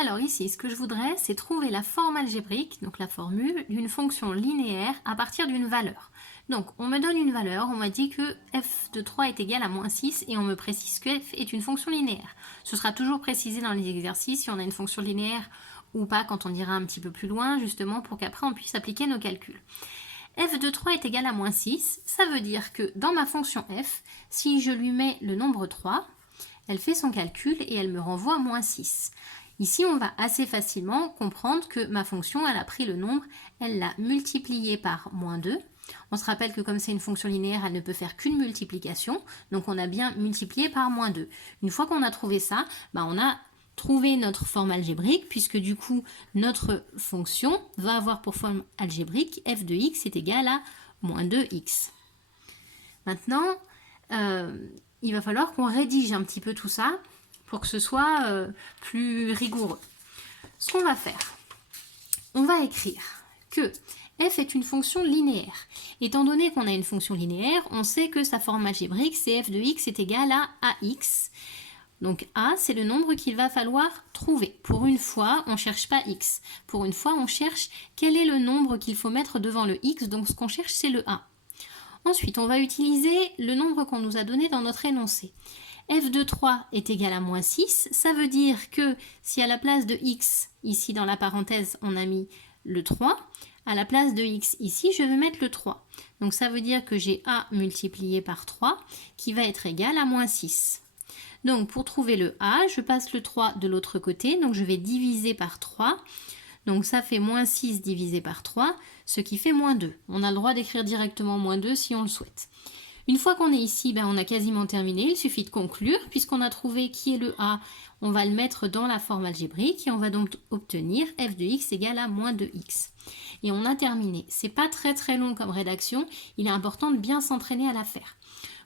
Alors ici, ce que je voudrais, c'est trouver la forme algébrique, donc la formule d'une fonction linéaire à partir d'une valeur. Donc on me donne une valeur, on m'a dit que f de 3 est égal à moins 6 et on me précise que f est une fonction linéaire. Ce sera toujours précisé dans les exercices si on a une fonction linéaire ou pas quand on ira un petit peu plus loin, justement pour qu'après on puisse appliquer nos calculs. F de 3 est égal à moins 6, ça veut dire que dans ma fonction f, si je lui mets le nombre 3, elle fait son calcul et elle me renvoie moins 6. Ici, on va assez facilement comprendre que ma fonction, elle a pris le nombre, elle l'a multiplié par moins 2. On se rappelle que comme c'est une fonction linéaire, elle ne peut faire qu'une multiplication, donc on a bien multiplié par moins 2. Une fois qu'on a trouvé ça, on a trouvé notre forme algébrique, puisque du coup, notre fonction va avoir pour forme algébrique f de x est égal à moins 2x. Maintenant, il va falloir qu'on rédige un petit peu tout ça pour que ce soit plus rigoureux. Ce qu'on va faire, on va écrire que f est une fonction linéaire. Étant donné qu'on a une fonction linéaire, on sait que sa forme algébrique, c'est f de x est égal à ax. Donc a, c'est le nombre qu'il va falloir trouver. Pour une fois, on ne cherche pas x. Pour une fois, on cherche quel est le nombre qu'il faut mettre devant le x. Donc ce qu'on cherche, c'est le a. Ensuite, on va utiliser le nombre qu'on nous a donné dans notre énoncé. F de 3 est égal à moins 6, ça veut dire que si à la place de x, ici dans la parenthèse, on a mis le 3, à la place de x ici, je vais mettre le 3. Donc ça veut dire que j'ai a multiplié par 3 qui va être égal à moins 6. Donc pour trouver le a, je passe le 3 de l'autre côté, donc je vais diviser par 3. Donc ça fait moins 6 divisé par 3, ce qui fait moins 2. On a le droit d'écrire directement moins 2 si on le souhaite. Une fois qu'on est ici, on a quasiment terminé. Il suffit de conclure. Puisqu'on a trouvé qui est le a, on va le mettre dans la forme algébrique et on va donc obtenir f de x égale à moins 2x. Et on a terminé. C'est pas très très long comme rédaction. Il est important de bien s'entraîner à la faire.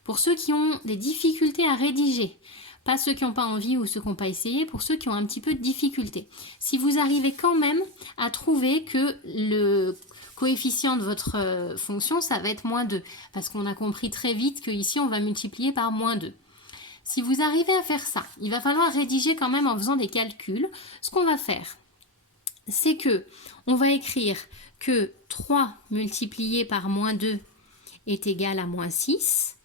Pour ceux qui ont des difficultés à rédiger, pas ceux qui n'ont pas envie ou ceux qui n'ont pas essayé, pour ceux qui ont un petit peu de difficulté. Si vous arrivez quand même à trouver que le coefficient de votre fonction, ça va être moins 2, parce qu'on a compris très vite qu'ici, on va multiplier par moins 2. Si vous arrivez à faire ça, il va falloir rédiger quand même en faisant des calculs. Ce qu'on va faire, c'est que on va écrire que 3 multiplié par moins 2 est égal à moins 6.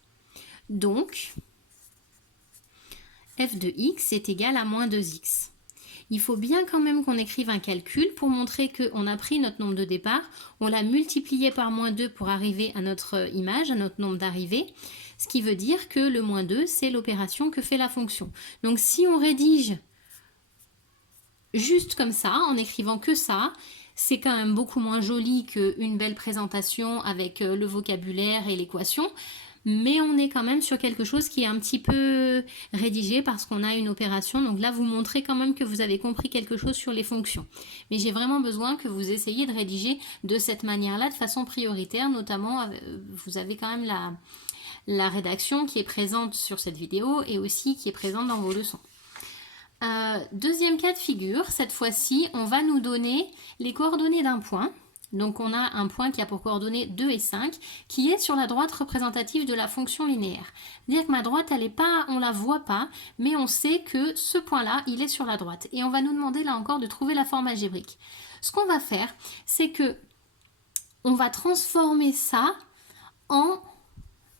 Donc, f de x est égal à moins 2x. Il faut bien quand même qu'on écrive un calcul pour montrer qu'on a pris notre nombre de départ, on l'a multiplié par moins 2 pour arriver à notre image, à notre nombre d'arrivée, ce qui veut dire que le moins 2, c'est l'opération que fait la fonction. Donc si on rédige juste comme ça, en écrivant que ça, c'est quand même beaucoup moins joli qu'une belle présentation avec le vocabulaire et l'équation. Mais on est quand même sur quelque chose qui est un petit peu rédigé parce qu'on a une opération. Donc là, vous montrez quand même que vous avez compris quelque chose sur les fonctions. Mais j'ai vraiment besoin que vous essayiez de rédiger de cette manière-là, de façon prioritaire. Notamment, vous avez quand même la rédaction qui est présente sur cette vidéo et aussi qui est présente dans vos leçons. Deuxième cas de figure, cette fois-ci, on va nous donner les coordonnées d'un point. Donc on a un point qui a pour coordonnées 2 et 5 qui est sur la droite représentative de la fonction linéaire. C'est-à-dire que ma droite, elle est pas, on la voit pas, mais on sait que ce point-là, il est sur la droite. Et on va nous demander là encore de trouver la forme algébrique. Ce qu'on va faire, c'est que on va transformer ça en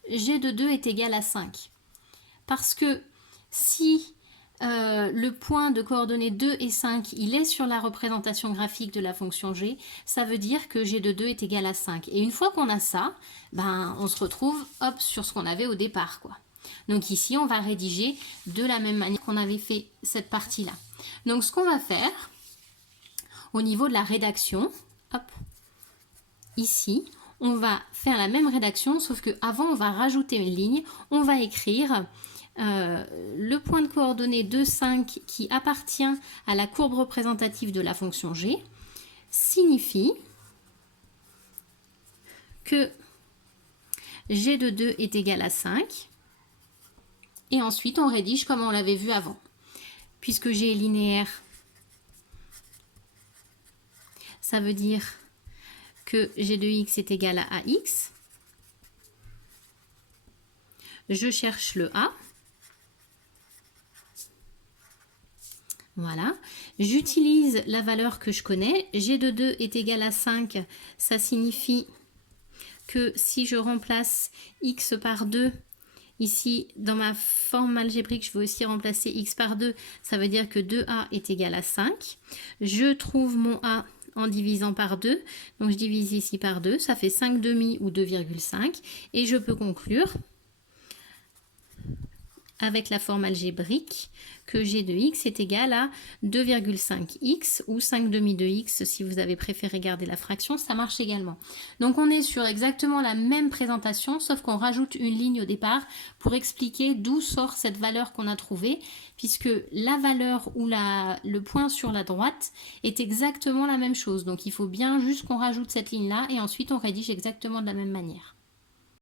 g de 2 est égal à 5. Parce que si le point de coordonnées 2 et 5, il est sur la représentation graphique de la fonction g, ça veut dire que g de 2 est égal à 5. Et une fois qu'on a ça, on se retrouve sur ce qu'on avait au départ, quoi. Donc ici, on va rédiger de la même manière qu'on avait fait cette partie-là. Donc ce qu'on va faire, au niveau de la rédaction, ici, on va faire la même rédaction, sauf qu'avant, on va rajouter une ligne, on va écrire le point de coordonnées 2, 5 qui appartient à la courbe représentative de la fonction g signifie que g de 2 est égal à 5 et ensuite on rédige comme on l'avait vu avant. Puisque g est linéaire, ça veut dire que g de x est égal à ax. Je cherche le a. Voilà, j'utilise la valeur que je connais. G de 2 est égal à 5, ça signifie que si je remplace x par 2, ici dans ma forme algébrique, je vais aussi remplacer x par 2, ça veut dire que 2a est égal à 5. Je trouve mon a en divisant par 2, donc je divise ici par 2, ça fait 5 demi ou 2,5, et je peux conclure avec la forme algébrique que g de x est égal à 2,5x ou 5 demi de x si vous avez préféré garder la fraction, ça marche également. Donc on est sur exactement la même présentation sauf qu'on rajoute une ligne au départ pour expliquer d'où sort cette valeur qu'on a trouvée puisque la valeur ou le point sur la droite est exactement la même chose. Donc il faut bien juste qu'on rajoute cette ligne là et ensuite on rédige exactement de la même manière.